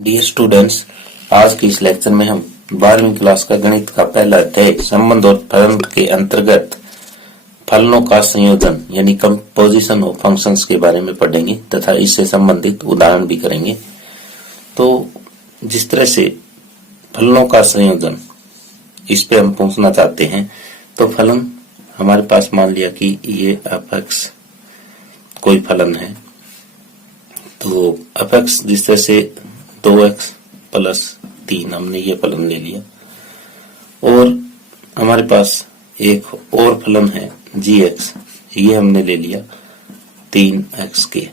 Dear students, आज के इस लेक्चर में हम 12वीं क्लास का गणित का पहला अध्याय संबंध और फलन के अंतर्गत फलनों का संयोजन यानी कंपोजिशन ऑफ फंक्शंस के बारे में पढ़ेंगे तथा इससे संबंधित उदाहरण भी करेंगे। तो जिस तरह से फलनों का संयोजन इस पे हम पूछना चाहते हैं, तो फलन हमारे पास मान लिया कि ये f(x) कोई फलन है, तो f(x) जिस तरह से 2x प्लस 3 हमने ये फलन ले लिया, और हमारे पास एक और फलन है gx, ये हमने ले लिया 3x के।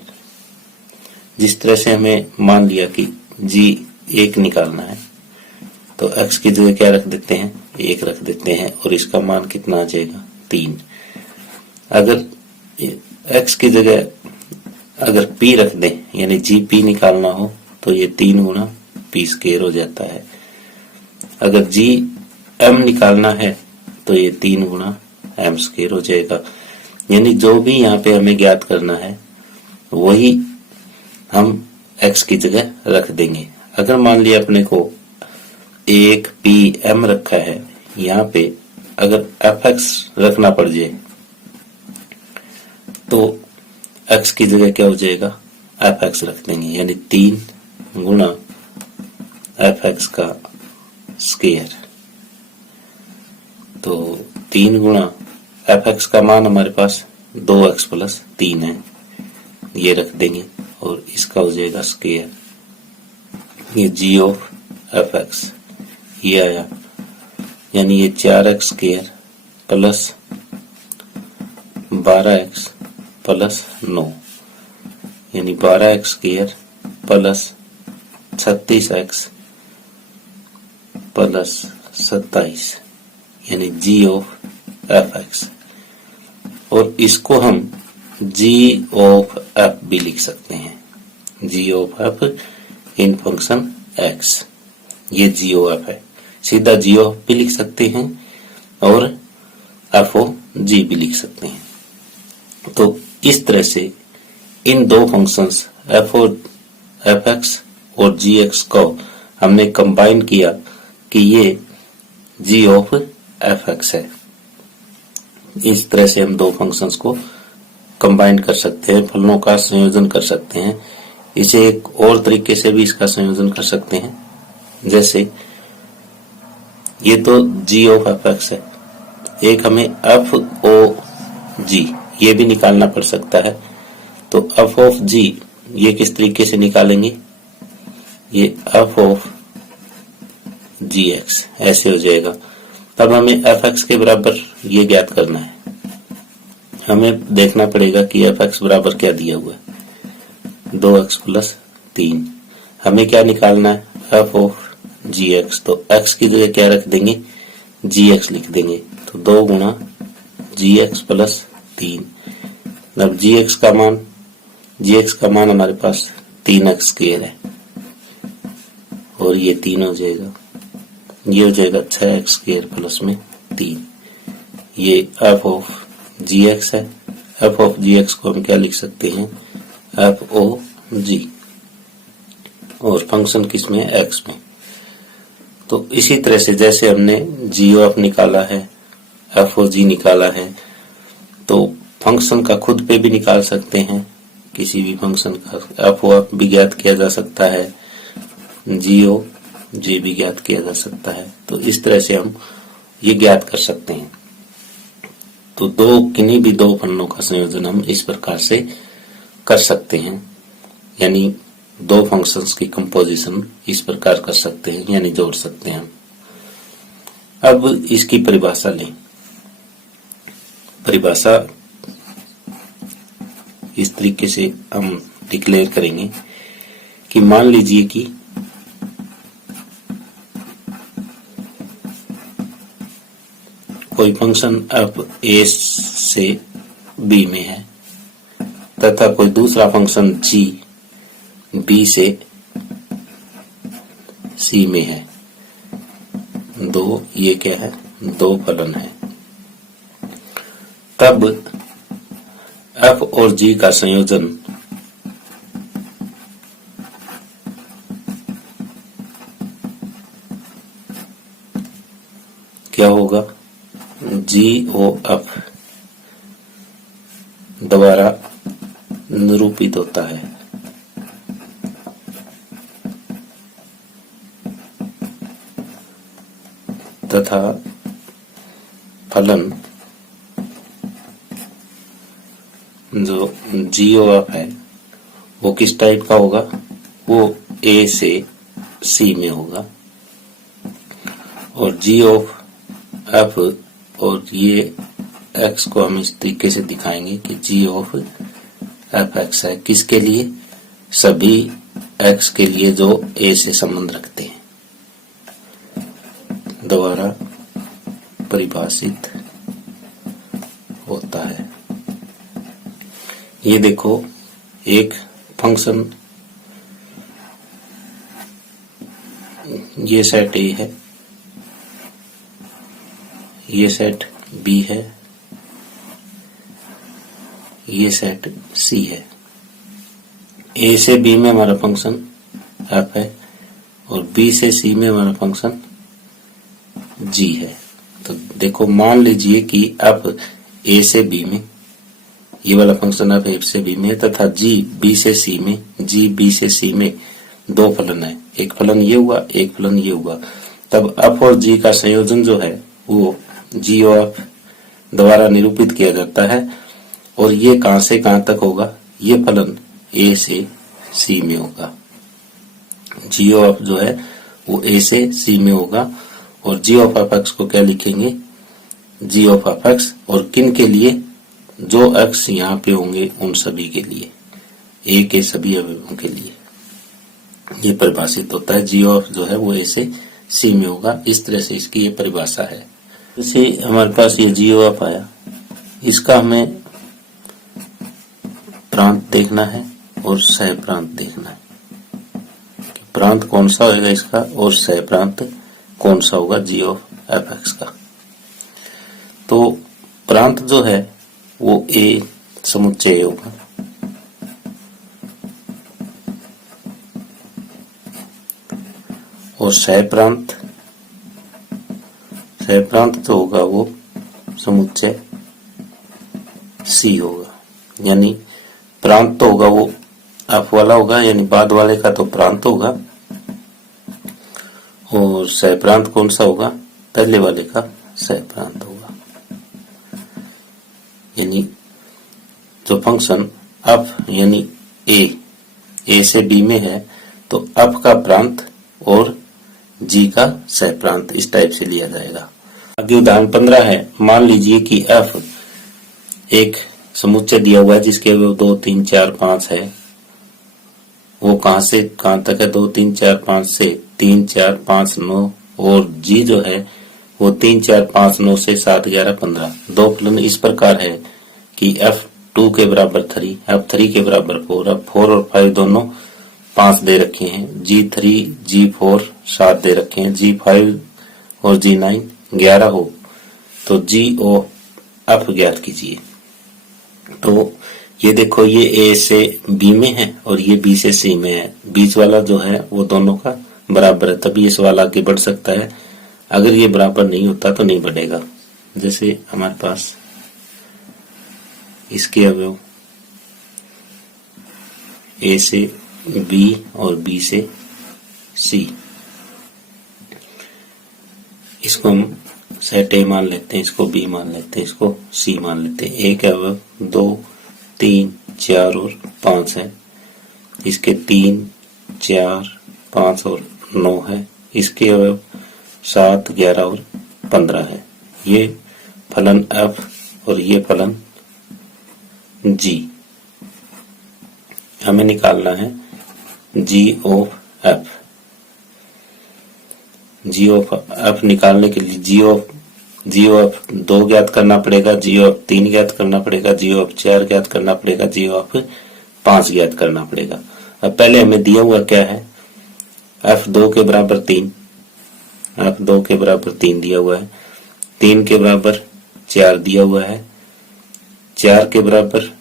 जिस तरह से हमें मान लिया कि g1 निकालना है, तो x की जगह क्या रख देते हैं, 1 रख देते हैं, और इसका मान कितना आ जाएगा 3। अगर x की जगह अगर p रख दें यानी gp निकालना हो, तो ये 3 गुना p स्क्वायर हो जाता है। अगर gm निकालना है तो ये 3 गुना m स्क्वायर हो जाएगा। यानी जो भी यहाँ पे हमें ज्ञात करना है वही हम x की जगह रख देंगे। अगर मान लिया अपने को 1pm रखा है, यहाँ पे अगर fx रखना पड़ जाए तो x की जगह क्या हो जाएगा, fx रख देंगे, यानी 3 गुना fx का स्क्वायर। तो 3 गुना fx का मान हमारे पास 2x प्लस 3 है, ये रख देंगे और इसका हो जाएगा स्क्वायर। ये g ऑफ fx ये आया, यानी ये 4x square plus 12x plus 9, यानी 12x square plus 36x plus 27, यानी g ऑफ fx। और इसको हम g ऑफ f भी लिख सकते हैं, g of f in function x। ये g ऑफ f है, सीधा g ऑफ भी लिख सकते हैं और f ऑफ g भी लिख सकते हैं। तो इस तरह से इन दो फंक्शंस fx और gx को हमने कंबाइन किया कि ये g ऑफ fx है। इस तरह से हम दो फंक्शंस को कंबाइन कर सकते हैं, फलनों का संयोजन कर सकते हैं। इसे एक और तरीके से भी इसका संयोजन कर सकते हैं, जैसे ये तो g ऑफ fx है, एक हमें f o g ये भी निकालना पड़ सकता है। तो f ऑफ g ये किस तरीके से निकालेंगे, ये f ऑफ gx ऐसे हो जाएगा। तब हमें fx के बराबर ये ज्ञात करना है। हमें देखना पड़ेगा कि fx बराबर क्या दिया हुआ है, 2x प्लस 3। हमें क्या निकालना है, f ऑफ gx। तो x की जगह क्या रख देंगे, gx लिख देंगे, तो 2 गुना gx प्लस 3। अब gx का मान हमारे पास 3x स्क्वायर है, और ये 3 हो जाएगा, ये हो जाएगा 6x स्क्वायर प्लस में 3। ये f ऑफ gx है। f ऑफ gx को हम क्या लिख सकते हैं, f o g, और फंक्शन किस में, x में। तो इसी तरह से जैसे हमने g ऑफ निकाला है, f o g निकाला है, तो फंक्शन का खुद पे भी निकाल सकते हैं। किसी भी फंक्शन का f o f भी ज्ञात किया जा सकता है, g o g भी ज्ञात किया जा सकता है। तो इस तरह से हम ये ज्ञात कर सकते हैं। तो किन्हीं भी दो फलनों का संयोजन हम इस प्रकार से कर सकते हैं, यानी दो फंक्शंस की कंपोजिशन इस प्रकार कर सकते हैं, यानी जोड़ सकते हैं हम। अब इसकी परिभाषा लें। परिभाषा इस तरीके से हम डिक्लेयर करेंगे कि मान लीजिए कि कोई फंक्शन f a से b में है तथा कोई दूसरा फंक्शन g b से c में है। ये क्या है, दो फलन है। तब f और g का संयोजन क्या होगा, GOF द्वारा निरूपित होता है। तथा फलन जो GOF है वो किस टाइप का होगा, वो A से C में होगा। और GOF और ये x को हम इस तरीके से दिखाएंगे कि GOF है किसके लिए, सभी x के लिए जो A से संबंध रखते हैं, द्वारा परिभाषित होता है। ये देखो, एक फंक्शन, ये सेट A है, ये सेट B है, ये सेट C है। A से B में हमारा फंक्शन f है और B से C में हमारा फंक्शन g है। तो देखो, मान लीजिए कि f A से B में, ये वाला फंक्शन f A से B में है, तथा g B से C में, g B से C में दो फलन है, एक फलन ये हुआ, एक फलन ये हुआ। तब f और g का संयोजन जो है वो GOF द्वारा निरूपित किया जाता है। और ये कहां से कहां तक होगा, ये फलन A से C में होगा। GOF जो है वो A से C में होगा। और G of f(x) को क्या लिखेंगे, G of f(x) और किन के लिए, जो x यहाँ पे होंगे उन सभी के लिए, A के सभी अवयवों के लिए ये परिभाषित होता है। GOF जो है वो A से C में होगा। इस तरह से इसकी ये परिभाषा है। जैसे हमारे पास ये GOF आया, इसका हमें प्रांत देखना है और सह प्रांत देखना है। प्रांत कौन सा होगा इसका और सह प्रांत कौन सा होगा G of f(x) का। तो प्रांत जो है वो A समुच्चय होगा, और सह प्रांत तो होगा वो समुच्चय C होगा। यानी प्रांत तो होगा वो f वाला होगा, यानी बाद वाले का तो प्रांत होगा, और सह प्रांत कौन सा होगा, पहले वाले का सह प्रांत होगा। यानी जो फंक्शन f यानी A से B में है, तो f का प्रांत और g का सह प्रांत इस टाइप से लिया जाएगा। आगे उदाहरण 15 है। मान लीजिए कि f एक समुच्चय दिया हुआ है जिसके अवयव 2, 3, 4, 5 है। वो कहां से कहां तक है, 2, 3, 4, 5 से 3, 4, 5, 9, और g जो है वो 3, 4, 5, 9 से 7, 11, 15। दो फलन इस प्रकार है कि f2 के बराबर 3, f3 के बराबर 4, अब 4 और 5 दोनों 5 दे रखे हैं, g3, g4 7 दे रखे हैं, g5 और g9 11 हो, तो GOF ज्ञात कीजिए। तो ये देखो, ये A से B में है और ये B से C में है, बीच वाला जो है वो दोनों का बराबर है, तभी ये सवाल आगे बढ़ सकता है। अगर ये बराबर नहीं होता तो नहीं बढ़ेगा। जैसे हमारे पास इसके अवयव A से B और B से C, इसको हम सेट A मान लेते हैं, इसको B मान लेते हैं, इसको C मान लेते हैं। A के अवयव 2, 3, 4 और 5 है, इसके 3, 4, 5 और 9 है, इसके अवयव 7, 11 और 15 है। ये फलन f और ये फलन g हमें निकालना है। GOF निकालने के लिए GOF 2 ज्ञात करना पड़ेगा, GOF 3 ज्ञात करना पड़ेगा, GOF 4 ज्ञात करना पड़ेगा, GOF 5 ज्ञात करना पड़ेगा। अब पहले हमें दिया हुआ क्या है, f2 के बराबर 3, f2 के बराबर 3 दिया हुआ है, 3 के बराबर 4 दिया हुआ है, 4 के बराबर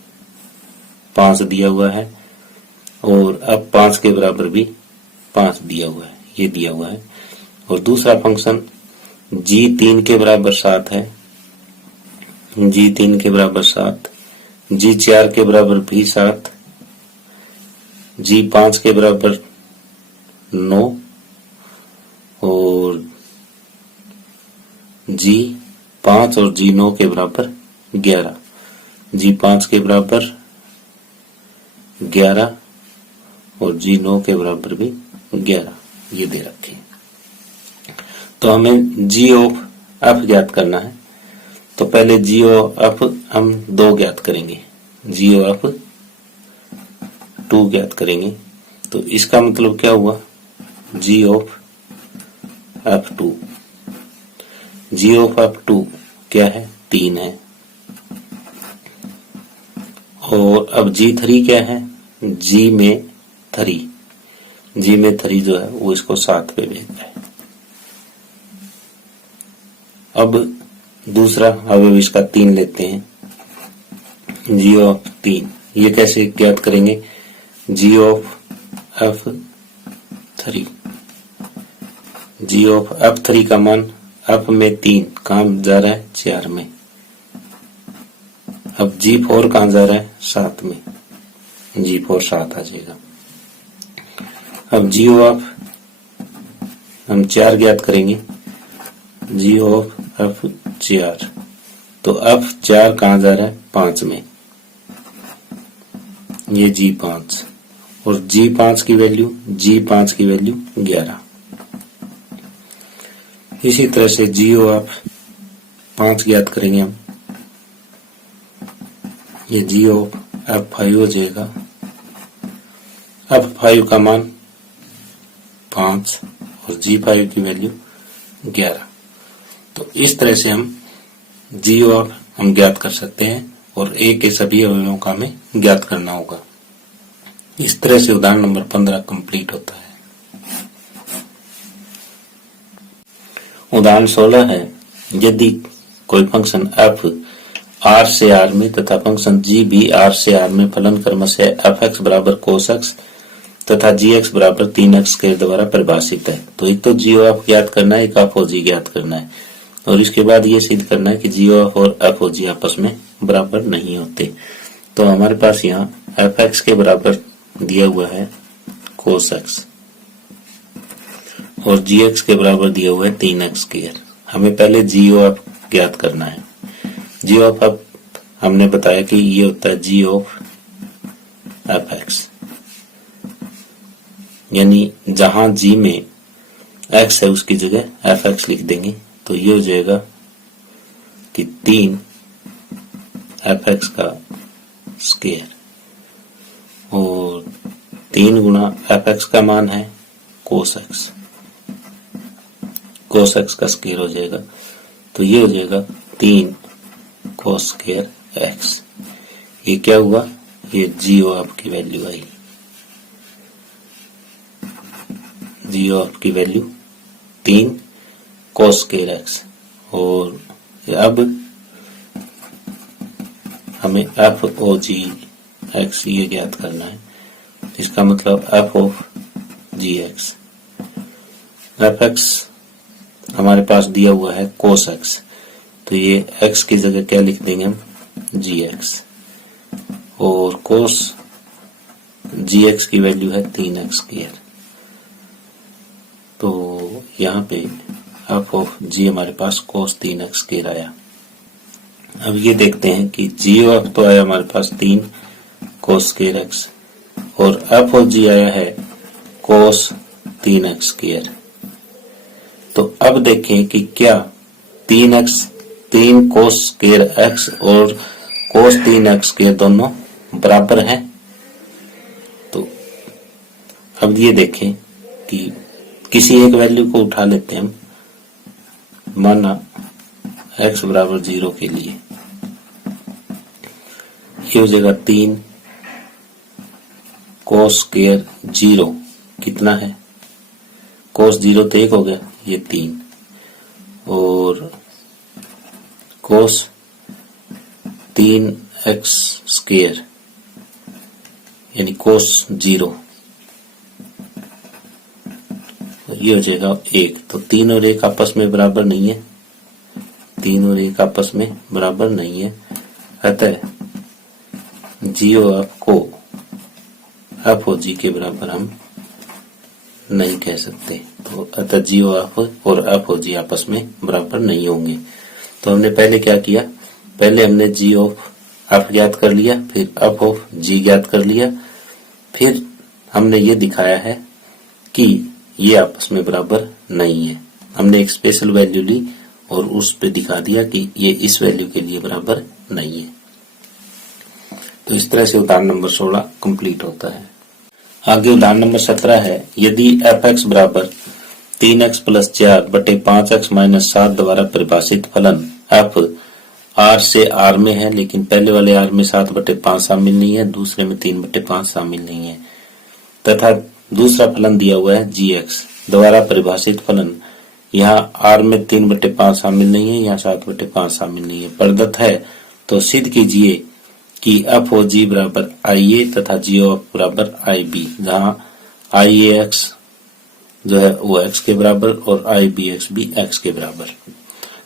5 दिया हुआ है, और अब 5 के बराबर भी 5 दिया हुआ है, ये दिया हुआ है। और दूसरा फंक्शन जी 3 के बराबर 7 है, जी 3 के बराबर 7, जी 4 के बराबर भी 7, जी 5 के बराबर 9 और जी 5 और जी 9 के बराबर 11, जी 5 के बराबर 11 और जी 9 के बराबर भी 11 ये दे रखे। तो हमें जी ऑफ एफ ज्ञात करना है। तो पहले जी ऑफ एफ हम 2 ज्ञात करेंगे, जी ऑफ एफ 2 ज्ञात करेंगे। तो इसका मतलब क्या हुआ, जी of F2, ji of F2 क्या है 3 है। और अब G3 क्या है, जी में 3, जी में 3 जो है वो इसको 7 पे भेज रहा है। अब दूसरा अवयव इसका 3 लेते हैं, जी ऑफ 3, ये कैसे ज्ञात करेंगे, जी of F3, ji of F3 का मान F में 3 कहाँ जा रहा है 4 में, अब G4 कहाँ जा रहा है 7 में, G4 7 आ जाएगा। अब जी ऑफ हम 4 ज्ञात करेंगे, जी ऑफ F4, तो F4 कहाँ जा रहा है 5 में, ये G5 और G5 की वैल्यू 11। इसी तरह से जी ऑफ 5 ज्ञात करेंगे हम, ये जी ऑफ F5 हो जाएगा, F5 का मान 5 और G5 की वैल्यू 11। तो इस तरह से हम जी ऑफ हम ज्ञात कर सकते हैं और ए के सभी अवयवों का हमें ज्ञात करना होगा। इस तरह से उदाहरण नंबर 15 कंप्लीट होता है। उदाहरण 16 है, यदि कोई फंक्शन f R से R में तथा फंक्शन g भी R से R में फलन क्रमशः fx बराबर cos x तथा gx बराबर 3x के द्वारा परिभाषित है। तो एक तो जी ऑफ ज्ञात करना है, एक एफ ओ जी ज्ञात करना है और इसके बाद ये सिद्ध करना है कि जी ऑफ और एफ ओ जी आपस में बराबर नहीं होते। तो हमारे पास यहाँ एफ एक्स के बराबर दिया हुआ है cos x और जी एक्स के बराबर दिया हुआ है 3x स्क्वायर। हमें पहले जी ऑफ ज्ञात करना है। जी ऑफ हमने बताया कि ये होता है जी ऑफ एफ एक्स, यानी जहां जी में x है उसकी जगह एफ एक्स लिख देंगे। तो ये हो जाएगा कि 3 एफ एक्स का स्क्वायर और 3 गुना एफ एक्स का मान है cos x, cos x का स्क्वायर हो जाएगा। तो ये हो जाएगा 3 cos स्क्वायर x। ये क्या हुआ, ये जी ऑफ की वैल्यू आई, जी ऑफ की वैल्यू 3 cos स्क्वायर x। और अब हमें एफ ओ जी एक्स ये ज्ञात करना है। इसका मतलब F of G X, F X हमारे पास दिया हुआ है cos x, तो ये x की जगह क्या लिख देंगे हम जी एक्स और cos जी एक्स की वैल्यू है 3x स्क्वायर। तो यहाँ पे एफ ऑफ जी हमारे पास cos 3x स्क्वायर आया। अब ये देखते हैं कि जी ऑफ तो आया हमारे पास 3 cos स्क्वायर x और एफ ऑफ जी आया है cos 3x स्क्वायर। तो अब देखें कि क्या 3 cos स्क्वायर x और cos 3x स्क्वायर दोनों बराबर हैं। तो अब ये देखें कि किसी एक वैल्यू को उठा लेते हैं हम, माना x बराबर 0 के लिए, ये हो जाएगा 3 cos स्क्वायर 0 कितना है, cos 0 तो 1 हो गया, ये 3 और cos 3x स्क्वायर यानी cos 0 तो ये हो जाएगा 1। तो 3 और 1 आपस में बराबर नहीं है, 3 और 1 आपस में बराबर नहीं है, अतः GOF को FOG के बराबर हम नहीं कह सकते। तो अतः GOF और FOG आपस में बराबर नहीं होंगे। तो हमने पहले क्या किया, पहले हमने GOF ज्ञात कर लिया, फिर FOG ज्ञात कर लिया, फिर हमने ये दिखाया है कि ये आपस में बराबर नहीं है। हमने एक स्पेशल वैल्यू ली और उस पे दिखा दिया कि ये इस वैल्यू के लिए बराबर नहीं है। तो इस तरह से उदाहरण नंबर 16 कंप्लीट होता है। आगे उदाहरण नंबर 17 है, यदि fx बराबर 3x प्लस 4 बटे 5x माइनस 7 द्वारा परिभाषित फलन f R से R में है, लेकिन पहले वाले R में 7 बटे 5 शामिल नहीं है, दूसरे में 3 बटे 5 शामिल नहीं है, तथा दूसरा फलन दिया हुआ है gx द्वारा परिभाषित फलन, यहाँ R में 3 बटे 5 शामिल नहीं है, यहाँ 7 बटे 5 शामिल नहीं है, प्रदत्त है, तो सिद्ध कीजिए कि FOG बराबर IA तथा GOF बराबर IB, जहाँ IAX जो है वो x के बराबर और IBX भी x के बराबर।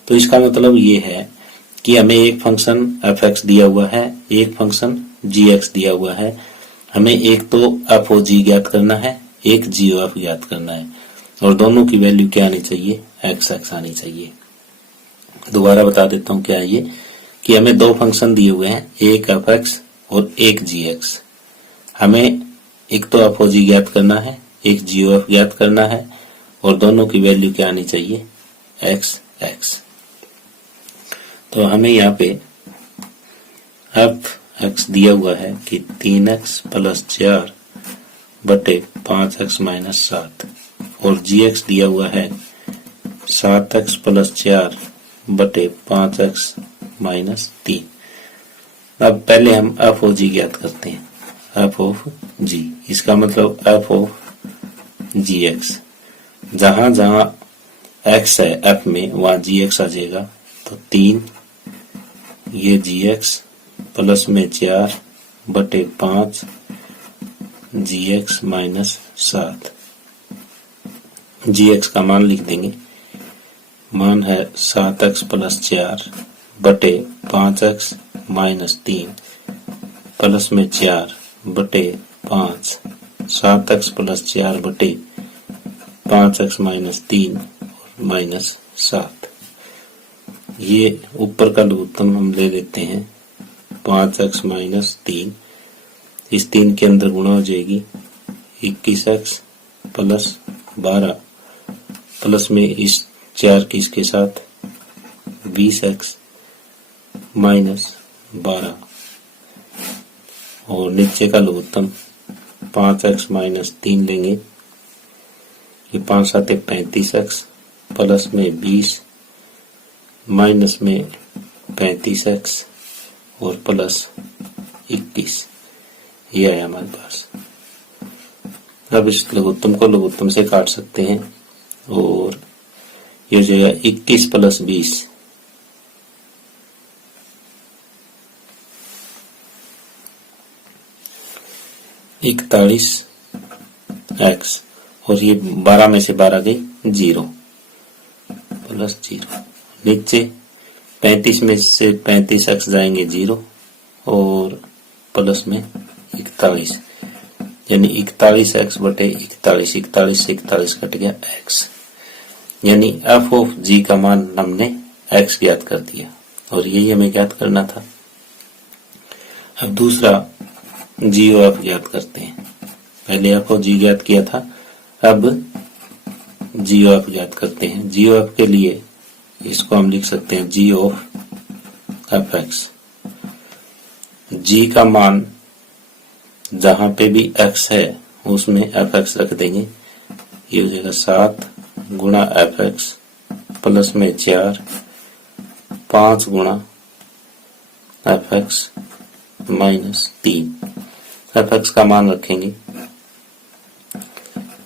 तो इसका मतलब ये है कि हमें एक फंक्शन fx दिया हुआ है, एक फंक्शन gx दिया हुआ है, हमें एक तो FOG ज्ञात करना है, एक GOF ज्ञात करना है, और दोनों की वैल्यू क्या आनी चाहिए, x आनी चाहिए। दोबारा बता देता हूँ क्या है ये, कि हमें दो फंक्शन दिए हुए हैं, एक fx और एक gx। हमें एक तो FOG ज्ञात करना है, एक GOF ज्ञात करना है, और दोनों की वैल्यू क्या आनी चाहिए, x। तो हमें यहाँ पे fx दिया हुआ है कि 3x प्लस 4 बटे 5x माइनस 7, और gx दिया हुआ है 7x प्लस 4 बटे 5x माइनस 3। अब पहले हम FOG ज्ञात करते हैं, FOG, इसका मतलब FOGX, जहां जहां x है f में वहां gx आ जाएगा, तो 3 ये gx प्लस में 4 बटे 5 gx माइनस 7। gx का मान लिख देंगे, मान है 7x प्लस 4 बटे 5x माइनस 3 प्लस में 4 बटे 5, 7x प्लस 4 बटे 5x माइनस 3 और माइनस 7। ये ऊपर का लघुत्तम हम ले लेते हैं 5x माइनस 3, इस 3 के अंदर गुणा हो जाएगी 21x प्लस 12 प्लस में इस 4 की इसके साथ 20x माइनस 12, और नीचे का लघुत्तम 5x माइनस 3 लेंगे, ये 5 साथ 35x प्लस में 20 माइनस में 35x और प्लस 21, ये आया हमारे पास। अब इस लघुत्तम को लघुत्तम से काट सकते हैं, और ये हो जाएगा 21 प्लस 20 41x, और ये 12 में से 12 गई 0 प्लस 0, नीचे 35 में से 35x जाएंगे 0 और प्लस में 41, यानी 41x बटे 41, 41 से 41 कट गया x, यानी FOG का मान हमने x ज्ञात कर दिया, और यही हमें ज्ञात करना था। अब दूसरा GOF ज्ञात करते हैं, पहले FOG ज्ञात किया था, अब GOF ज्ञात करते हैं। GOF के लिए इसको हम लिख सकते हैं G ऑफ fx, G का मान जहां पे भी x है उसमें fx रख देंगे, ये हो जाएगा 7 गुणा fx प्लस में 4 5 गुणा fx माइनस 3। fx का मान रखेंगे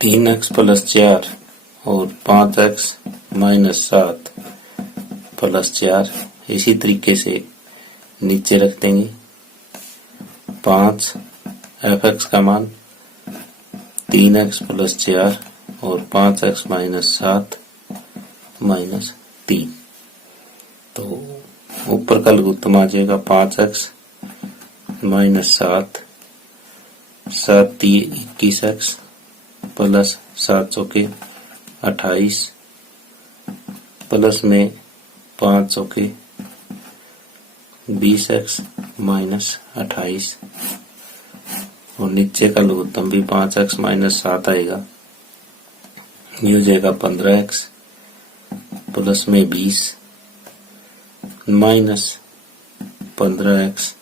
3x प्लस 4 और 5x माइनस 7 प्लस 4, इसी तरीके से नीचे रख देंगे 5 fx का मान 3x प्लस 4 और 5x माइनस 7 माइनस 3। तो ऊपर का लघुत्तम आ जाएगा 5x माइनस 7, 7 3 21x प्लस 7 चौके 28 प्लस में 5 चौके 20x माइनस 28 और नीचे का लघुत्तम भी 5x माइनस 7 आएगा, ये हो जाएगा 15x प्लस में 20 माइनस 15x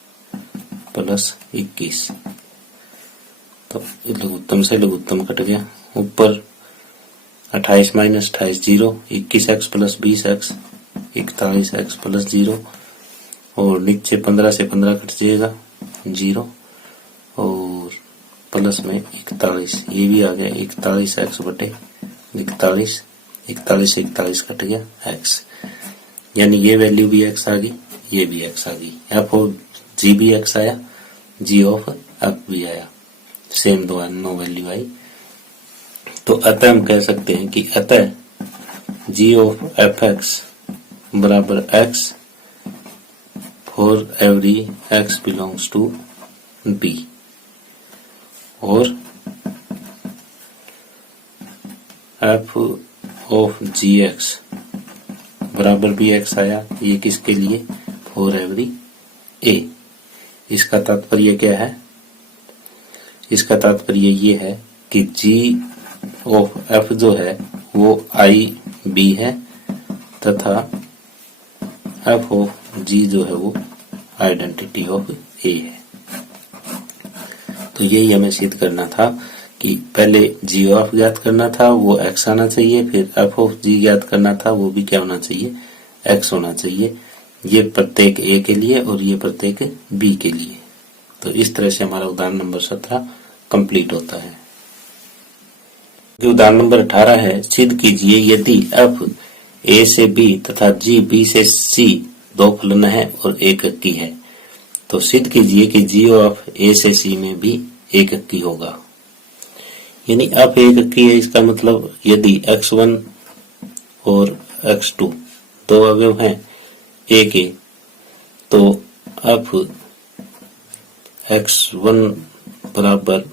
प्लस 21। तो लघुत्तम से लघुत्तम कट गया। ऊपर 28 minus 28 0, 21x plus 20x 41x plus 0 और नीचे 15 से 15 कट जाएगा 0 और प्लस में 41, ये भी आ गया 41x बटे 41, 41 से 41 कट गया x, यानी ये वैल्यू भी x आ गई, ये भी x आ गई। f ऑफ g भी x आया, g ऑफ f भी आया, सेम दोनों वैल्यू आई। तो अतः हम कह सकते हैं कि अतः g ऑफ fx बराबर x for every x belongs to b और f ऑफ gx बराबर भी x आया, ये किसके लिए, फॉर एवरी a। इसका तात्पर्य क्या है, इसका तात्पर्य ये है कि g ऑफ f जो है वो i b है तथा f ऑफ g जो है वो आइडेंटिटी ऑफ a है। तो यही हमें सिद्ध करना था कि पहले g ऑफ ज्ञात करना था, वो x आना चाहिए, फिर f ऑफ g ज्ञात करना था, वो भी क्या होना चाहिए, x होना चाहिए। ये प्रत्येक a के लिए और ये प्रत्येक b के लिए। तो इस तरह से हमारा उदाहरण नंबर 17 कंप्लीट होता है। उदाहरण नंबर 18 है, सिद्ध कीजिए यदि f a से b तथा g b से c दो फलन है और एक इक्की है, तो सिद्ध कीजिए कि g ऑफ a से c में भी एक इक्की होगा। यानी f एक इक्की है, इसका मतलब यदि x1 और x2 दो अवयव हैं a के, तो f x1 बराबर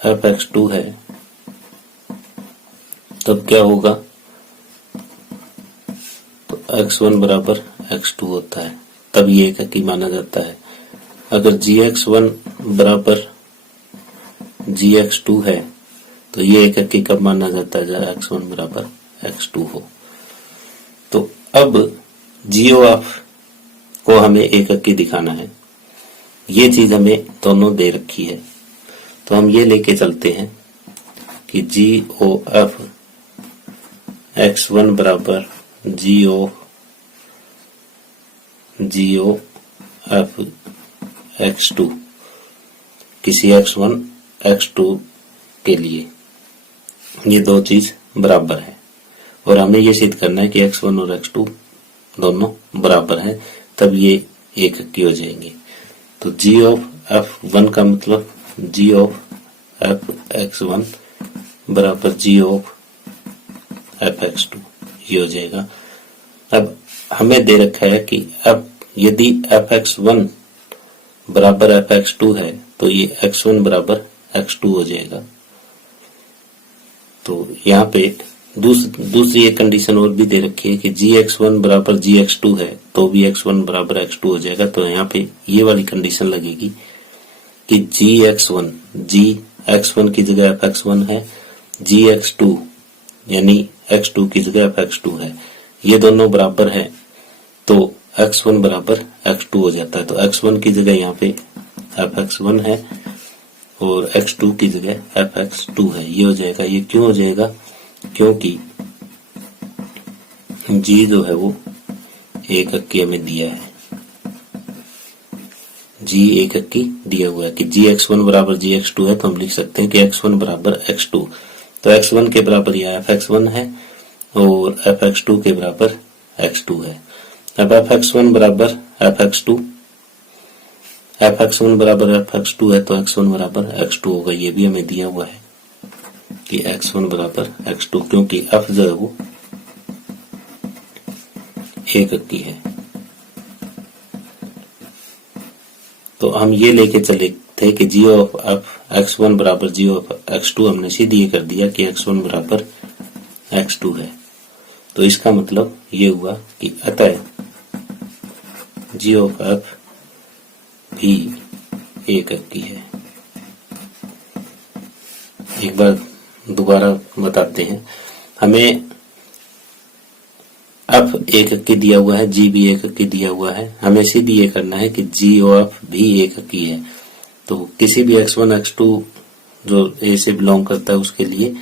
f x2 है, तब क्या होगा, तो x1 बराबर x2 होता है, तब ये एक इक्की माना जाता है। अगर gx1 बराबर gx2 है तो ये एक इक्की कब माना जाता है, जब x1 बराबर x2 हो। तो अब g ऑफ को हमें एक इक्की दिखाना है, ये चीज हमें दोनों दे रखी है, तो हम ये लेके चलते हैं कि g ऑफ x1 बराबर g ऑफ x2 किसी x1 x2 के लिए ये दो चीज बराबर है और हमें ये सिद्ध करना है कि x1 और x2 दोनों बराबर हैं, तब ये एक इक्की हो जाएंगे। तो g ऑफ f1 का मतलब g ऑफ f x1 बराबर g ऑफ f x2, ये हो जाएगा। अब हमें दे रखा है कि अब यदि f x1 बराबर f x2 है तो ये x1 बराबर x2 हो जाएगा। तो यहाँ पे दूसरी एक कंडीशन और भी दे रखी है कि gx1 बराबर gx2 है तो भी x1 बराबर x2 हो जाएगा। तो यहाँ पे ये वाली कंडीशन लगेगी कि gx1 की जगह fx1 है, gx2 यानी x2 की जगह fx2 है, ये दोनों बराबर है तो x1 बराबर x2 हो जाता है। तो x1 की जगह यहाँ पे fx1 है और x2 की जगह fx2 है, ये हो जाएगा। ये क्यों हो जाएगा, क्योंकि g जो है वो एक इक्की हमें दिया है, g एक इक्की दिया हुआ है कि gx1 बराबर gx2 है, तो हम लिख सकते हैं कि x1 बराबर x2। तो x1 के बराबर यह fx1 है और fx2 के बराबर x2 है। अब fx1 बराबर fx2, fx1 बराबर fx2 है तो x1 बराबर x2 होगा। ये भी हमें दिया हुआ है कि x1 बराबर x2, क्योंकि f जो है वो एक की है। तो हम ये लेके चले थे कि g ऑफ f x1 बराबर g ऑफ x2, हमने सीधे ये कर दिया कि x1 बराबर x2 है। तो इसका मतलब ये हुआ कि अतः g ऑफ f भी एक की है। एक बार दोबारा बताते हैं, हमें f एक की दिया हुआ है, g भी एक की दिया हुआ है। हमें सीधे ये करना है कि g ऑफ भी एक की है। तो किसी भी x1 x2 जो a से बिलोंग करता है उसके लिए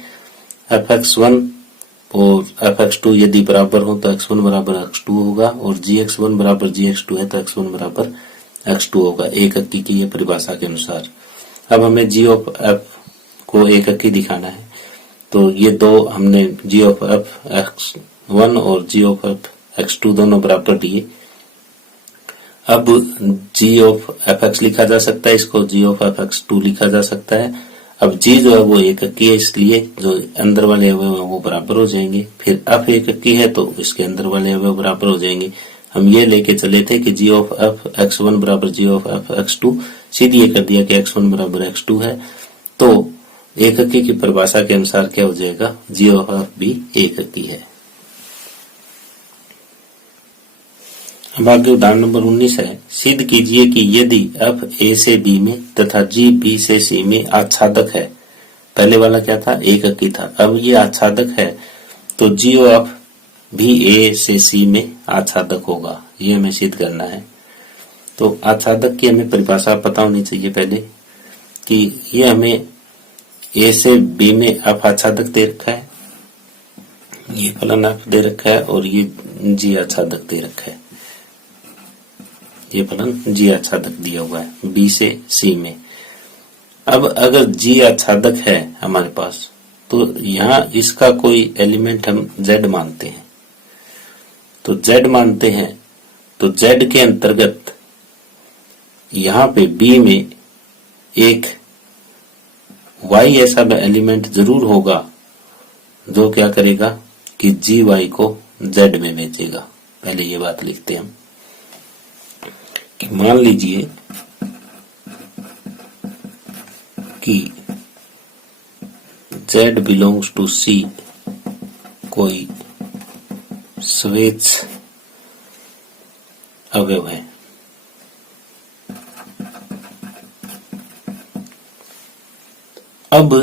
fx1 और fx2 यदि बराबर हो तो x1 बराबर x2 होगा, और gx1 बराबर gx2 है तो x1 बराबर x2 होगा, एक अक्की की ये परिभाषा के अनुसार। अब हमें g ऑफ f को एक अक्की दिखाना है, तो ये दो हमने g ऑफ f x1 और g ऑफ f x2 दोनों बराबर दिए। अब g ऑफ fx लिखा जा सकता है, इसको g ऑफ f x2 लिखा जा सकता है। अब g जो है वो एक अक्की है, इसलिए जो अंदर वाले अवयव हैं वो बराबर हो जाएंगे। फिर f एक अक्की है तो इसके अंदर वाले अवयव बराबर हो जाएंगे। हम ये लेके चले थे कि g ऑफ f x1 बराबर g ऑफ f x2, सीधे ये कर दिया कि x1 बराबर x2 है। तो एक अक्की की परिभाषा के अनुसार क्या हो जाएगा, g ऑफ f भी एक अक्की है। अब आगे उदाहरण नंबर 19 है। सिद्ध कीजिए कि यदि f a से b में तथा g b से c में आच्छादक है। पहले वाला क्या था, एक अक्की था, अब ये आच्छादक है तो g ऑफ भी a से c में आच्छादक होगा। ये हमें सिद्ध करना है। तो आच्छादक की हमें परिभाषा पता होनी चाहिए पहले, कि ये हमें a से b में f आच्छादक दे रखा है, ये फलन f दे रखा है, और ये g आच्छादक दे रखा है। ये फलन g आच्छादक दिया हुआ है b से c में। अब अगर g आच्छादक है हमारे पास, तो यहाँ इसका कोई एलिमेंट हम z मानते हैं। तो z मानते हैं तो z के अंतर्गत यहाँ पे b में एक y ऐसा एलिमेंट जरूर होगा जो क्या करेगा कि gy को z में भेजेगा। पहले ये बात लिखते हैं हम कि मान लीजिए कि z बिलोंग्स टू c कोई स्वेच्छ अवयव है। अब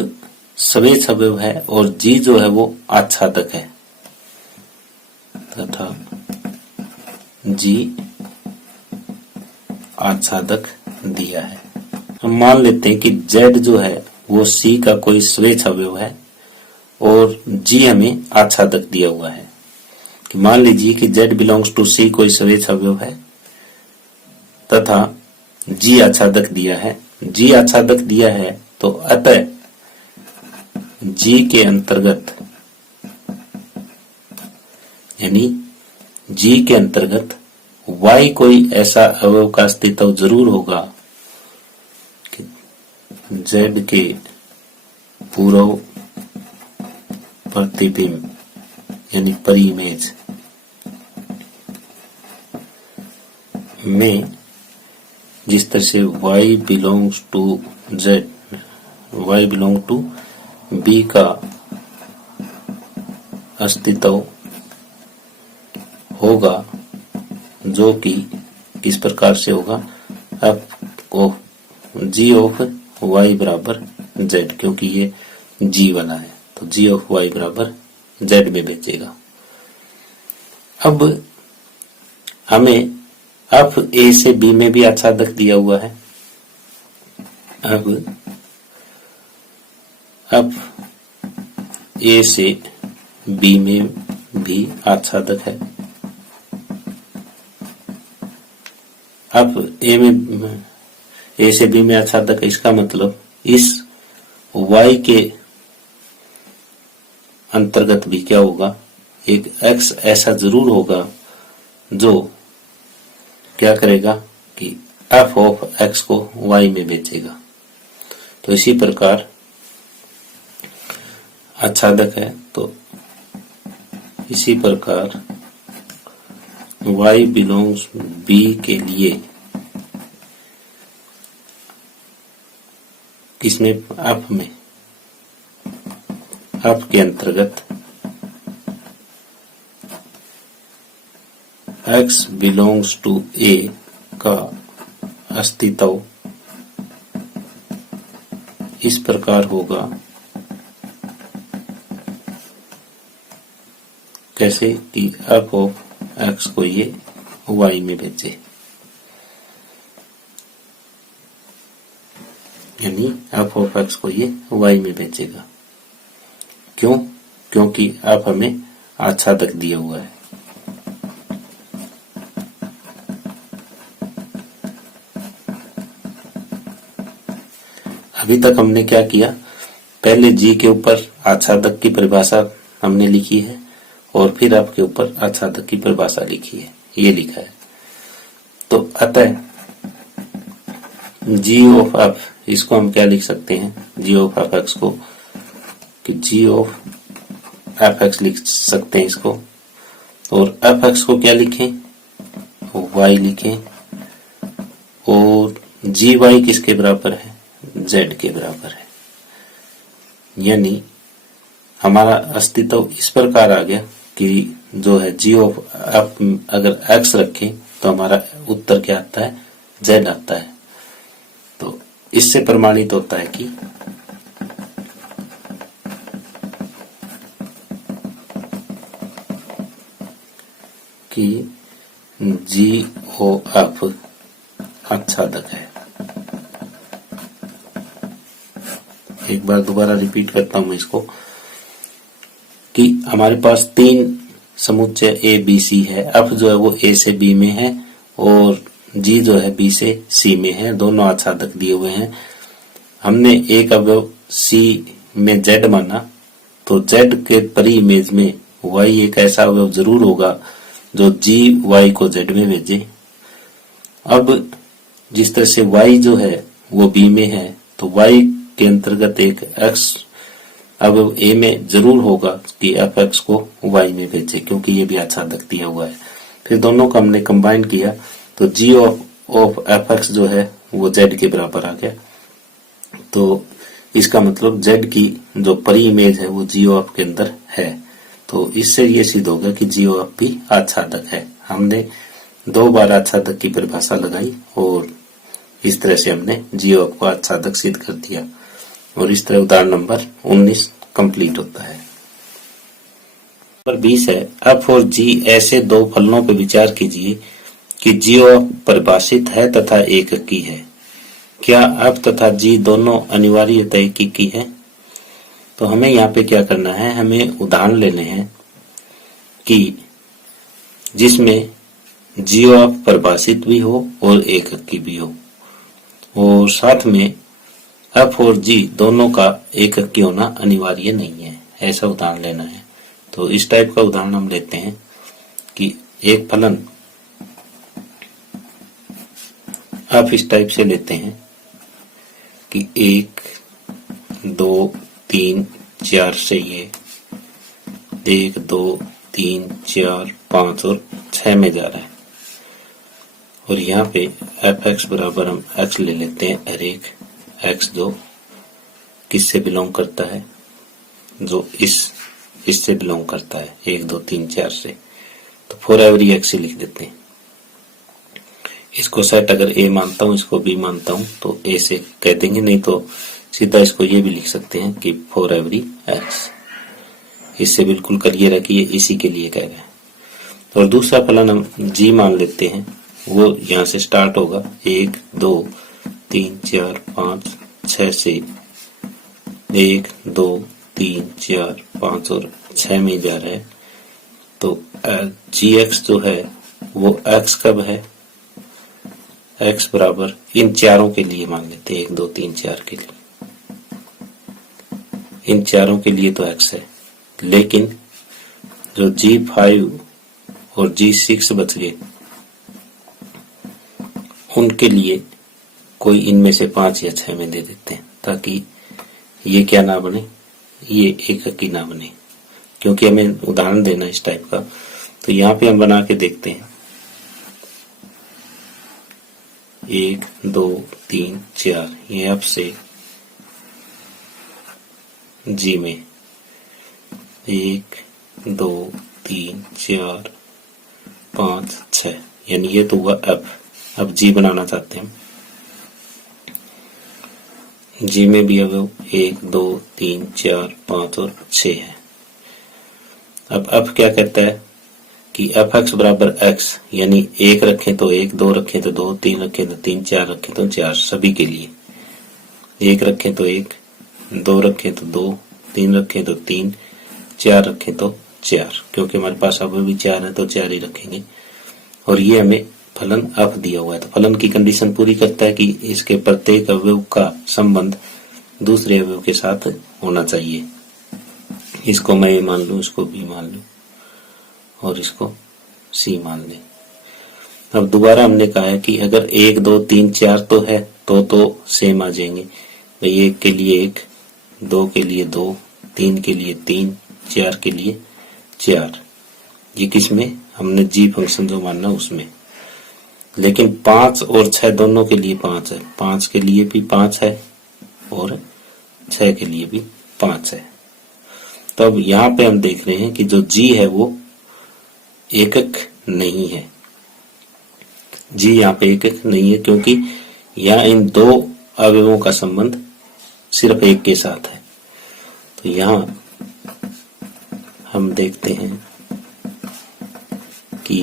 स्वेच्छ अवयव है और g जो है वो आच्छादक है तथा g आच्छादक दिया है। हम मान लेते हैं कि z जो है वो c का कोई स्वेच्छ अवयव है और g हमें आच्छादक दिया हुआ है। कि मान लीजिए कि z बिलोंग्स टू c कोई स्वेच्छ अवयव है तथा g आच्छादक दिया है। g आच्छादक दिया है तो अतः g के अंतर्गत, यानी g के अंतर्गत y कोई ऐसा अवयव का अस्तित्व जरूर होगा कि z के पूर्व प्रतिबिंब यानी परिमेज में, जिस तरह से y belongs to z, y belong to b का अस्तित्व होगा, जो कि इस प्रकार से होगा g ऑफ y बराबर z, क्योंकि ये g वाला है तो g ऑफ y बराबर z में भेजेगा। अब हमें f a से b में भी आच्छादक दिया हुआ है। अब f a से b में भी आच्छादक है। अब a से b में आच्छादक है, इसका मतलब इस y के अंतर्गत भी क्या होगा, एक x ऐसा जरूर होगा जो क्या करेगा कि एफ ऑफ एक्स को वाई में भेजेगा। तो इसी प्रकार आच्छादक है, तो इसी प्रकार y बिलोंग्स b के लिए किसमें, एफ में, एफ के अंतर्गत x बिलोंग्स टू a का अस्तित्व इस प्रकार होगा, कैसे कि एफ ऑफ एक्स को ये वाई में भेजे, यानी एफ ऑफ एक्स को ये वाई में भेजेगा। क्यों? क्योंकि एफ हमें आच्छादक दिया हुआ है। अभी तक हमने क्या किया, पहले जी के ऊपर आच्छादक की परिभाषा हमने लिखी है और फिर एफ के ऊपर आच्छादक की परिभाषा लिखी है, ये लिखा है। तो अतः जी ऑफ एफ, इसको हम क्या लिख सकते हैं, जी ऑफ एफ एक्स को, कि जी ऑफ एफ एक्स लिख सकते हैं इसको, और एफ एक्स को क्या लिखें, वाई लिखें, और जी वाई किसके बराबर है, जेड के बराबर है। यानी हमारा अस्तित्व इस प्रकार आ गया कि जो है जी ऑफ एफ अगर एक्स रखें तो हमारा उत्तर क्या आता है, जेड आता है। तो इससे प्रमाणित होता है कि जी ओ एफ आच्छादक है। एक बार दोबारा रिपीट करता हूं मैं इसको, कि हमारे पास तीन समुच्चय ए बी सी है, एफ जो है वो ए से बी में है और जी जो है बी से सी में है, दोनों आच्छादक दिए हुए हैं। हमने एक अवयव सी में जेड माना, तो जेड के परी इमेज में वाई एक ऐसा अवयव जरूर होगा जो जी वाई को जेड में भेजे। अब जिस तरह से वाई जो है वो बी में है, तो वाई के अंतर्गत एक एक्स अब ए में जरूर होगा कि एफ एक्स को वाई में भेजे, क्योंकि ये भी आच्छादक दिया हुआ है। फिर दोनों को हमने कंबाइन किया तो जी ऑफ एफ एक्स जो है वो जेड के बराबर आ गया। तो इसका मतलब जेड की जो परी इमेज है वो जी ऑफ के अंदर है। तो इससे ये सिद्ध होगा कि जी ऑफ भी आच्छादक है। हमने दो बार आच्छादक की परिभाषा लगाई और इस तरह से हमने जी ऑफ को आच्छादक सिद्ध कर दिया, और इस तरह उदाहरण नंबर 19 कंप्लीट होता है। नंबर 20 है, एफ और जी ऐसे दो फलनों पर विचार कीजिए कि जी ऑफ परिभाषित है तथा एककी है। क्या एफ तथा जी दोनों अनिवार्यतः एककी है? तो हमें यहाँ पे क्या करना है, हमें उदाहरण लेने हैं कि जिसमें जी ऑफ परिभाषित भी हो और एककी भी हो, और साथ में एफ और जी दोनों का एककी होना अनिवार्य नहीं है, ऐसा उदाहरण लेना है। तो इस टाइप का उदाहरण हम लेते हैं कि एक फलन एफ इस टाइप से लेते हैं कि 1 2 3 4 से ये 1 2 3 4 5 और 6 में जा रहा है, और यहाँ पे एफ एक्स बराबर हम एक्स ले लेते हैं, हर एक एक्स जो किससे बिलोंग करता है, जो इससे बिलोंग करता है 1 2 3 4 से। तो फॉर एवरी एक्स ही लिख देते हैं। इसको सेट अगर ए मानता हूं, इसको बी मानता हूं, तो ए से कह देंगे, नहीं तो सीधा इसको ये भी लिख सकते हैं कि फॉर एवरी एक्स। इससे बिल्कुल क्लियर है कि ये इसी के लिए कह रहे हैं। और दूसरा फलन हम जी मान लेते हैं, वो यहाँ से स्टार्ट होगा 1 2 3 4 5 6 से 1 2 3 4 5 और 6 में जा रहा है। तो जी एक्स जो है वो एक्स कब है, एक्स बराबर इन चारों के लिए मान लेते हैं, 1 2 3 4 के लिए, इन चारों के लिए तो एक्स है। लेकिन जो G5 और G6 बच गए उनके लिए कोई इनमें से 5 या 6 में दे देते हैं, ताकि ये क्या ना बने, ये एककी ना बने, क्योंकि हमें उदाहरण देना इस टाइप का। तो यहाँ पे हम बना के देखते हैं। 1 2 3 4 ये अब से जी में 1 2 3 4 5 6, यानी ये तो हुआ अब जी बनाना चाहते हैं। जी में भी अब 1 2 3 4 5 और 6 है। अब क्या कहता है कि एफ एक्स बराबर एक्स, यानी 1 रखें तो 1, 2 रखें तो 2, 3 रखें तो 3, 4 रखें तो 4, सभी के लिए। 1 रखें तो 1, 2 रखें तो 2, 3 रखें तो 3, 4 रखें तो 4, क्योंकि हमारे पास अवयव भी 4 है तो 4 ही रखेंगे। और ये हमें फलन एफ दिया हुआ है, तो फलन की कंडीशन पूरी करता है कि इसके प्रत्येक अवयव का संबंध दूसरे अवयव के साथ होना चाहिए। इसको मैं मान लूं, इसको बी मान लूं और इसको सी मान लें। अब दोबारा हमने कहा है कि अगर 1 2 3 4 तो है तो सेम आ जाएंगे भाई। 1 के लिए 1, 2 के लिए 2, 3 के लिए 3, 4 के लिए 4। ये किसमें, हमने जी फंक्शन जो मानना उसमें। लेकिन 5 और 6 दोनों के लिए 5 है, 5 के लिए भी 5 है और 6 के लिए भी 5 है। तो अब यहाँ पे हम देख रहे हैं कि जो जी है वो एकक नहीं है। जी यहाँ पे एकक नहीं है, क्योंकि यहाँ इन दो अवयवों का संबंध सिर्फ एक के साथ है। तो यहाँ हम देखते हैं कि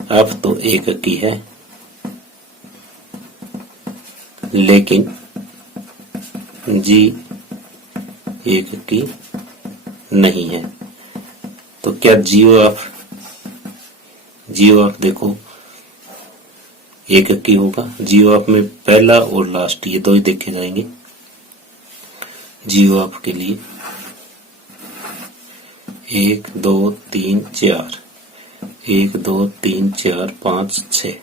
अब तो एककी है, लेकिन जी एककी नहीं है। तो क्या जीओ ऑफ देखो एककी होगा। जीओ ऑफ में पहला और लास्ट ये दो ही देखे जाएंगे। जीओ ऑफ के लिए 1 2 3 4, 1 2 3 4 5 6,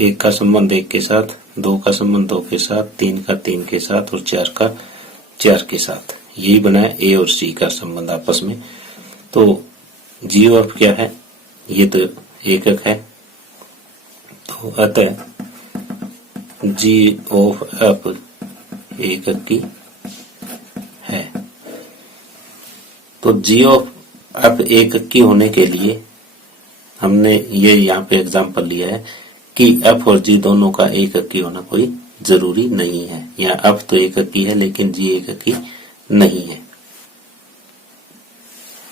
1 का संबंध 1 के साथ, 2 का संबंध 2 के साथ, 3 का 3 के साथ और 4 का 4 के साथ। यही बना है ए और सी का संबंध आपस में। तो जी ऑफ क्या है, ये तो एकक है। तो अतः जी ऑफ एफ एकक की है। तो जी ऑफ एफ एकक की होने के लिए हमने ये यहाँ पे एग्जांपल लिया है कि एफ और जी दोनों का एकक की होना कोई जरूरी नहीं है। यहाँ एफ तो एकक की है लेकिन जी एकक की नहीं है।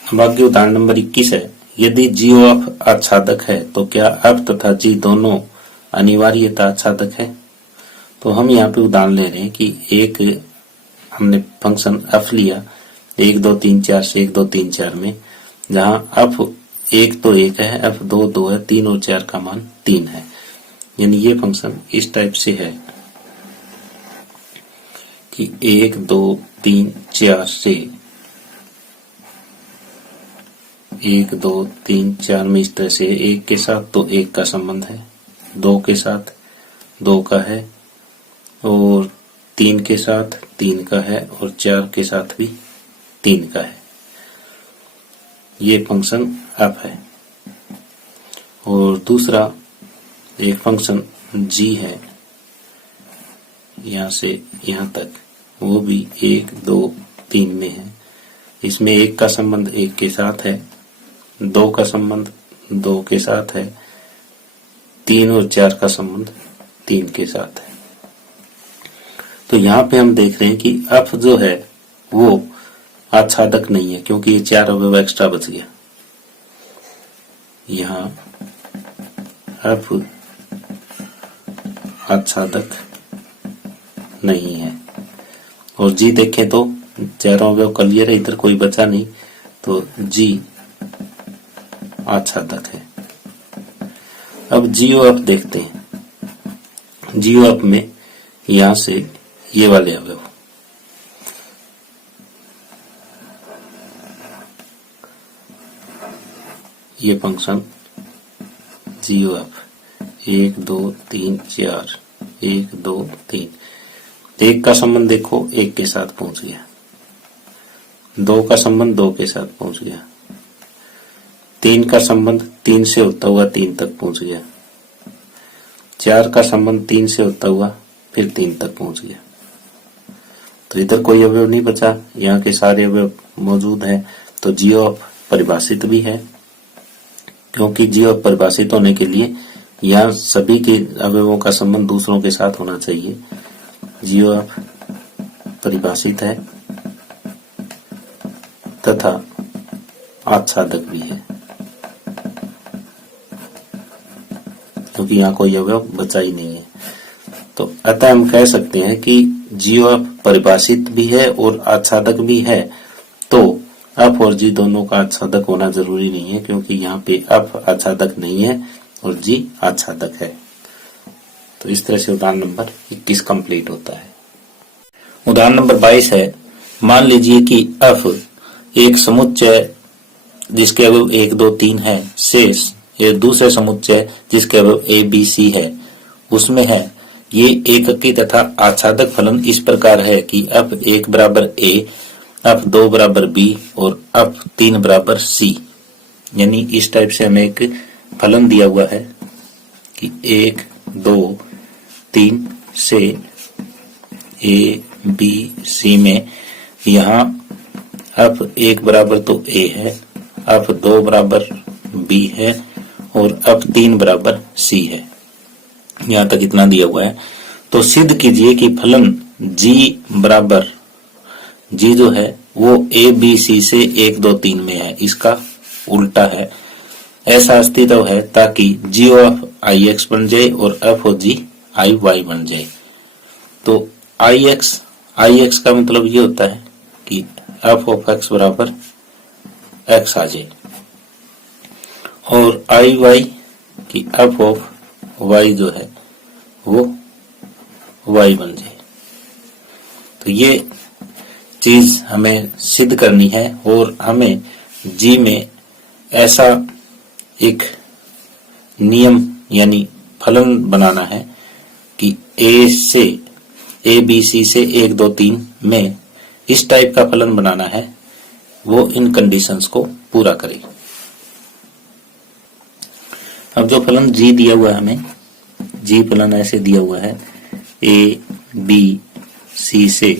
अब आगे उदाहरण नंबर 21 है। यदि जी ऑफ आच्छादक है तो क्या एफ तथा जी दोनों अनिवार्यता आच्छादक है। तो हम यहाँ पे उदाहरण ले रहे हैं कि एक हमने फंक्शन एफ लिया 1 2 3 4 से 1 2 3 4 में, जहां एफ 1 तो 1 है, एफ 2 2 है, 3 और 4 का मान 3 है। यानी ये फंक्शन इस टाइप से है कि 1 2 3 4 से 1 2 3 4 में इस तरह से 1 के साथ तो 1 का संबंध है, 2 के साथ 2 का है और 3 के साथ 3 का है और 4 के साथ भी 3 का है। ये फंक्शन एफ है। और दूसरा एक फंक्शन जी है, यहाँ से यहाँ तक, वो भी 1 2 3 में है। इसमें 1 का संबंध 1 के साथ है, 2 का संबंध 2 के साथ है, 3 और 4 का संबंध 3 के साथ है। तो यहाँ पे हम देख रहे हैं कि एफ जो है वो आच्छादक नहीं है, क्योंकि ये 4 अवयव एक्स्ट्रा बच गया। यहाँ एफ आच्छादक नहीं है। और जी देखें तो चारों अवयव क्लियर है, इधर कोई बचा नहीं, तो जी आच्छादक है। अब जीओ एफ देखते हैं। जीओ एफ में यहां से ये वाले अवयव, ये फंक्शन जीओ एफ 1 2 3 4, 1 2 3। 1 का संबंध देखो 1 के साथ पहुंच गया, 2 का संबंध 2 के साथ पहुंच गया, 3 का संबंध 3 से होता हुआ 3 तक पहुंच गया, 4 का संबंध 3 से होता हुआ फिर 3 तक पहुंच गया। तो इधर कोई अवयव नहीं बचा, यहाँ के सारे अवयव मौजूद हैं। तो जी ऑफ परिभाषित भी है, क्योंकि जी ऑफ परिभाषित होने के लिए यहाँ सभी के अवयवों का संबंध दूसरों के साथ होना चाहिए। जी ऑफ परिभाषित है तथा आच्छादक भी है, क्योंकि यहाँ कोई अवयव बचा ही नहीं है। तो अतः हम कह सकते हैं कि जी ऑफ परिभाषित भी है और आच्छादक भी है। तो अफ और जी दोनों का आच्छादक होना जरूरी नहीं है, क्योंकि यहाँ पे अफ आच्छादक नहीं है और जी आच्छादक है। तो इस तरह से उदाहरण नंबर 21 कंप्लीट होता है। उदाहरण नंबर 22 है, मान लीजिए कि अफ एक समुच्चय जिसके अवयव 1 2 3 है से ये दूसरे समुच्चय जिसके अवयव ए बी सी है उसमें है। ये एककी तथा आच्छादक फलन इस प्रकार है कि अफ 1 बराबर ए, अफ 2 बराबर बी और अफ 3 बराबर सी। यानी इस टाइप से हमें एक फलन दिया हुआ है कि 1 2 3 से ए बी सी में यहाँ अफ 1 बराबर तो ए है, अफ 2 बराबर बी है और अफ 3 बराबर सी है। यहाँ तक इतना दिया हुआ है। तो सिद्ध कीजिए कि फलन g बराबर g जो है वो ए बी सी से 1 2 3 में है, इसका उल्टा है। ऐसा अस्तित्व है ताकि g ऑफ आई एक्स बन जाए और f of g I Y बन जाए। तो आई एक्स का मतलब ये होता है कि f ऑफ x बराबर x आ जाए और आई वाई की f ऑफ y जो है वो y बन जाए। तो ये चीज हमें सिद्ध करनी है और हमें g में ऐसा एक नियम यानी फलन बनाना है कि ए बी सी से 1 2 3 में इस टाइप का फलन बनाना है, वो इन कंडीशंस को पूरा करे। अब जो फलन g दिया हुआ है हमें, g फलन ऐसे दिया हुआ है ए बी सी से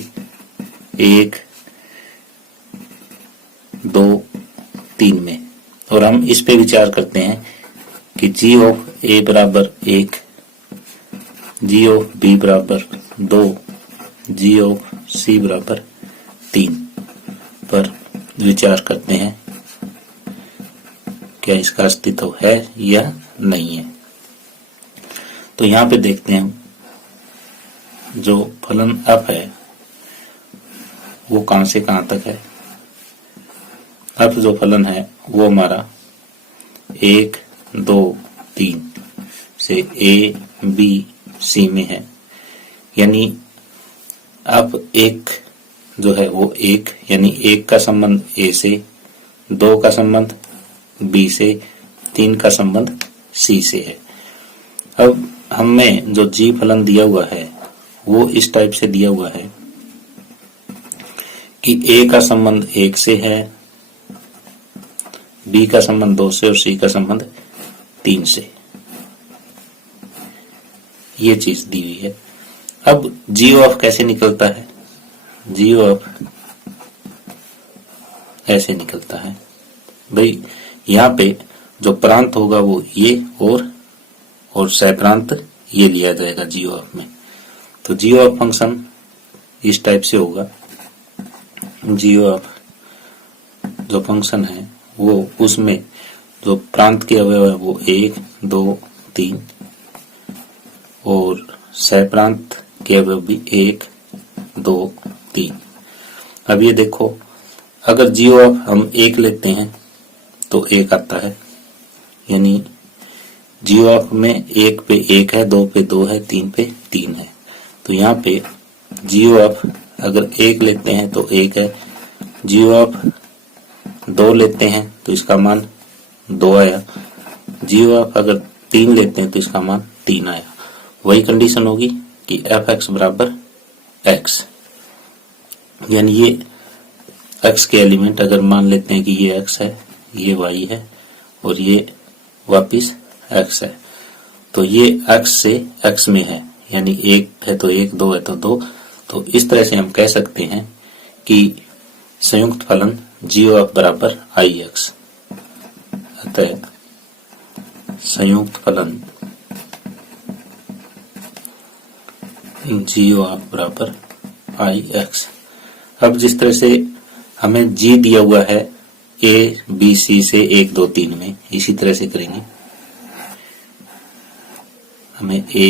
1 2 3 में, और हम इस पे विचार करते हैं कि g ऑफ ए बराबर 1, g ऑफ बी बराबर 2, g ऑफ सी बराबर 3 पर विचार करते हैं क्या इसका अस्तित्व है या नहीं है। तो यहाँ पे देखते हैं जो फलन f है वो कहां से कहां तक है। f जो फलन है वो हमारा 1 2 3 से ए बी सी में है, यानी f 1 जो है वो 1 यानी 1 का संबंध ए से, 2 का संबंध बी से, 3 का संबंध सी से है। अब हमें जो जी फलन दिया हुआ है वो इस टाइप से दिया हुआ है कि ए का संबंध 1 से है, बी का संबंध 2 से और सी का संबंध 3 से। ये चीज दी हुई है। अब जी ऑफ कैसे निकलता है, जी ऑफ ऐसे निकलता है भाई, यहाँ पे जो प्रांत होगा वो ये और सहप्रांत ये लिया जाएगा जी ऑफ में। तो जी ऑफ फंक्शन इस टाइप से होगा, जी ऑफ जो फंक्शन है वो उसमें जो प्रांत के अवयव है वो 1 2 3 और सहप्रांत के अवयव भी 1 2 3। अब ये देखो, अगर जी ऑफ हम 1 लेते हैं तो 1 आता है, यानी जी ऑफ में 1 पे 1 है, 2 पे 2 है, 3 पे 3 है। तो यहाँ पे जी ऑफ अगर 1 लेते हैं तो 1 है, जी ऑफ 2 लेते हैं तो इसका मान 2 आया, जी ऑफ अगर 3 लेते हैं तो इसका मान 3 आया। वही कंडीशन होगी कि एफ एक्स बराबर एक्स, यानी ये एक्स के एलिमेंट अगर मान लेते हैं कि ये एक्स है, ये वाई है और ये वापिस एक्स है, तो ये एक्स से एक्स में है, यानी 1 है तो 1, 2 है तो 2। तो इस तरह से हम कह सकते हैं कि संयुक्त फलन GOF बराबर IX। अतः संयुक्त फलन GOF बराबर IX। अब जिस तरह से हमें G दिया हुआ है A B C से 1 2 3 में, इसी तरह से करेंगे। हमें A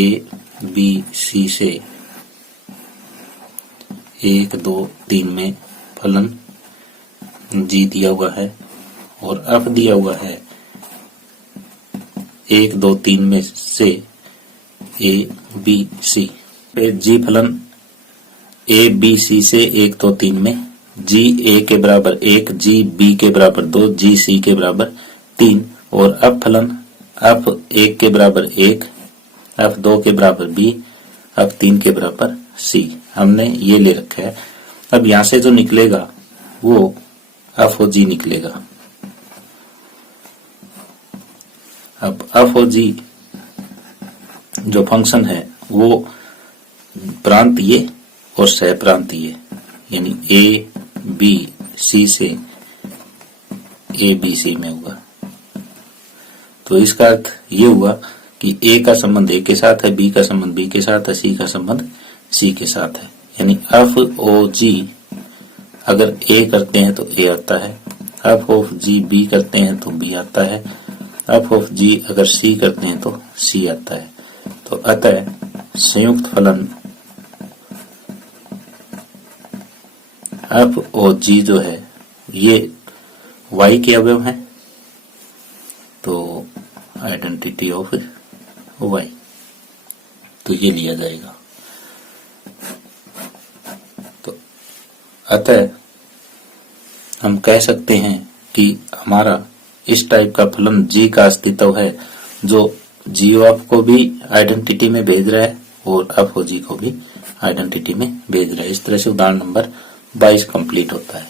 B C से 1 2 3 में फलन G दिया हुआ है और F दिया हुआ है 1 2 3 में से A B C। फिर G फलन A B C से 1 2 3 में G A के बराबर 1, G B के बराबर 2, G C के बराबर 3 और F फलन F 1 के बराबर 1, F 2 के बराबर B, F 3 के बराबर C हमने ये ले रखा है। अब यहां से जो निकलेगा वो F और G निकलेगा। अब F और G जो फंक्शन है वो प्रांतीय और सहप्रांतीय, यानी A B C से A B C में होगा। तो इसका अर्थ ये हुआ कि A का संबंध A के साथ है, B का संबंध B के साथ है, C का संबंध C के साथ है, यानी F O G अगर A करते हैं तो A आता है, F ऑफ G B करते हैं तो B आता है, F ऑफ G अगर C करते हैं तो C आता है। तो अतः संयुक्त फलन F और G जो है ये Y के अवयव हैं, तो आइडेंटिटी ऑफ Y, तो ये लिया जाएगा। तो अतः हम कह सकते हैं कि हमारा इस टाइप का फलन G का अस्तित्व है जो GOF को भी आइडेंटिटी में भेज रहा है और F और G को भी आइडेंटिटी में भेज रहा है। इस तरह से उदाहरण नंबर 22 कंप्लीट होता है।